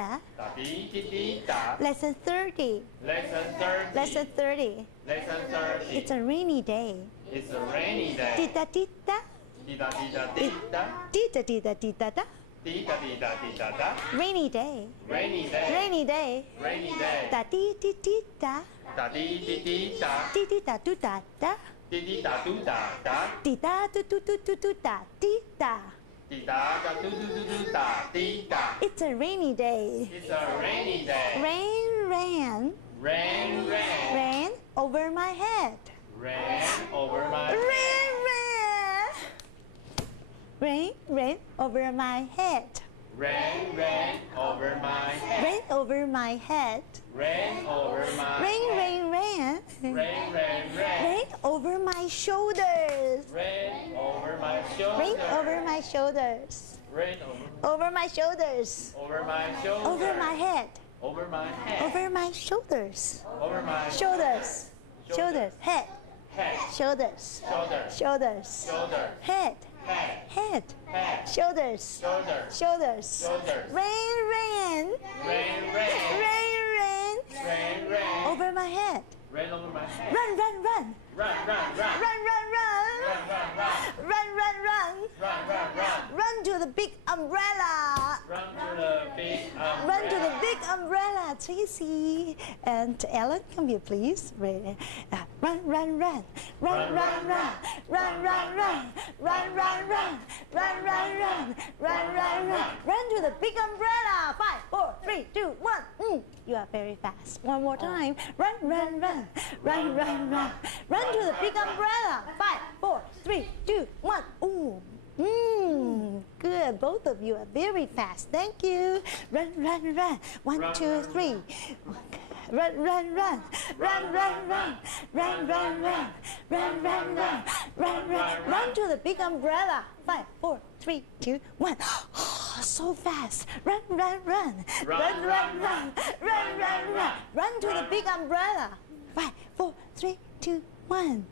da. Da dee dee dee da. Lesson 30. Lesson 30. Lesson 30. Lesson 30. It's a rainy day. It's a rainy day. Tita tita. Dee da dee da dee da. Tita tita tita da. Dee da dee da dee da da. Rainy day. Rainy day. Rainy day. Rainy day. Da dee dee dee da. Da dee dee dee da. Dee dee da do da da. Dee dee da do da da. Dee da do do do do do da dee da. Dee da da do do do do da dee da. It's a rainy day. It's a rainy day. Rain, rain, Rain, rain. rain over my head. Rain over my Rain, rain. Rain, rain over my head. Rain, rain over my head. Rain over my head. Rain over my Rain, head. rain, rain. Rain, rain, rain. Rain over my shoulders. Rain over my shoulders. Rain over my shoulders. Rain Over my shoulders. over my shoulders. Over my head. Over my head. Over my shoulders. Over my Shoulders. Shoulders. Head. head. Shoulders. Shoulders. Shoulders. Shoulders. Head. Head. Head. Head. Shoulders. Shoulders. Shoulders. Shoulders. Rain, rain. Rain, rain. Rain, rain. Rain, rain. Over my head. Rain over my head. Run, run, run. Run, run, run. Run, run, run. Run, run, run. Run, run, run. Run, run, run. Run to the big umbrella. Run to the big umbrella. Run to the big umbrella. Tracy and Ellen, come here, please. Run, run, run. Run, run, run. Run, run, run. Run, run, run. Run, run, run. Run, run, run. Run to the big umbrella. 5, 4, 3, 2, 1. You are very fast. One more time. Run, run, run. Run, run, run. Run to the big umbrella. 5, 4, 3, 2, 1. Ooh. Good. Both of you are very fast. Thank you. Run, run, run. 1, 2, 3. Run, run, run. Run, run, run. Run, run, run. Run, run, run. Run, run. Run to the big umbrella. 5, 4, 3, 2, 1. So fast. Run, run, run. Run, run, run. Run, run, run. Run to the big umbrella. 5, 4, 3, 2, 1.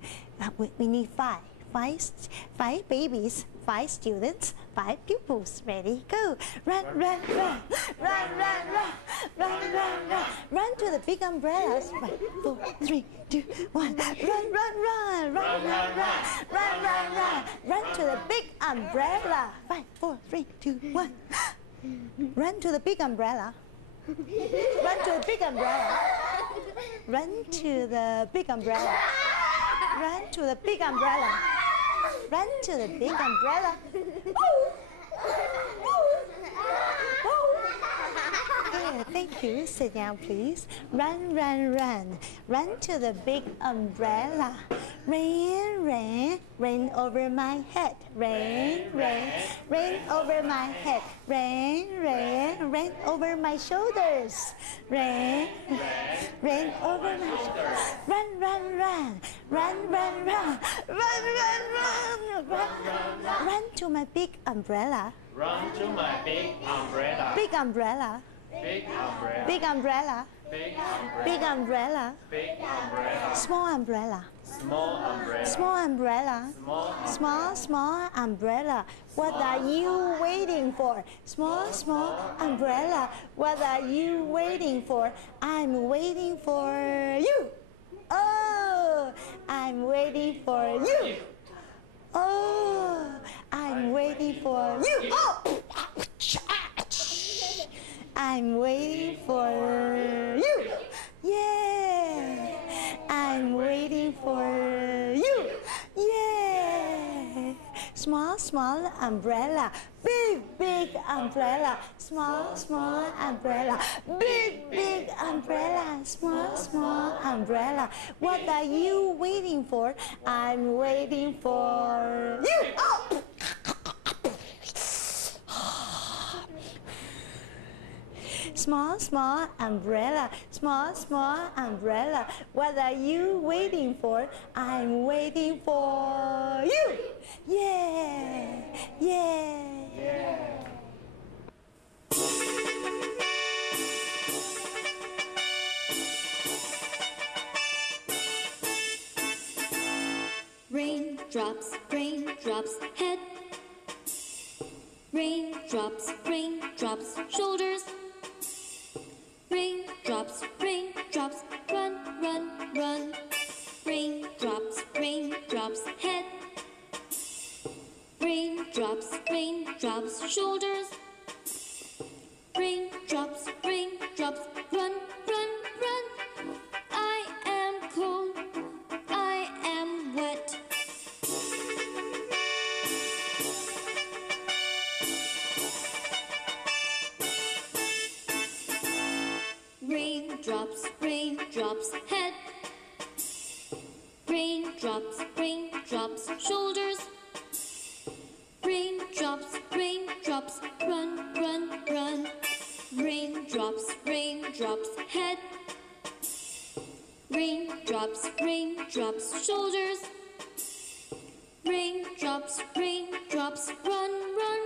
We need 5. 5 babies, 5 students, 5 pupils. Ready, go. Run, run, run. Run, run, run. Run, run, run. Run to the big umbrellas. 5, 4, 3, 2, 1. Run, run, run. Run, run, run. Run, run, run. Run to the big umbrella. 5, 4, 3, 2, 1. Run to the big umbrella. Run to the big umbrella. Run to the big umbrella. Run to the big umbrella. Run to the big umbrella. Good, thank you. Sit down, please. Run, run, run. Run to the big umbrella. Rain, rain, rain over my head. Rain, rain, rain over my head. Rain, rain, rain over my shoulders. Rain, rain over my shoulders. Run, run, run. Run, run, run. Run, run, run. Run, run to my big umbrella. Run to my big umbrella. Big umbrella. Big umbrella. Big umbrella. Big umbrella. Big umbrella. Big umbrella. Small umbrella. Small umbrella. Small umbrella. Small Small, small umbrella. What are you waiting for? Small, small umbrella. What are you waiting for? I'm waiting for you. Oh, I'm waiting for you. Oh, I'm waiting for you. Oh, I'm waiting for you. Yeah, I'm waiting for you. Yeah. Small, small umbrella. Big, big umbrella. Small, small umbrella. Big, big umbrella. Small, small umbrella. What are you waiting for? I'm waiting for you. Oh! Small, small umbrella, small, small umbrella. What are you waiting for? I'm waiting for you. Yeah, yeah. Raindrops, raindrops, head. Raindrops, raindrops, shoulders. Raindrops, raindrops, run, run, run. Raindrops, raindrops, head. Raindrops, raindrops, shoulders. Raindrops, raindrops, run, run, run. I am cold, I am wet. Raindrops, raindrops, head. Raindrops, raindrops, shoulders. Raindrops, raindrops, run, run, run. Raindrops, raindrops, head. Raindrops, raindrops, shoulders. Raindrops, raindrops, run, run.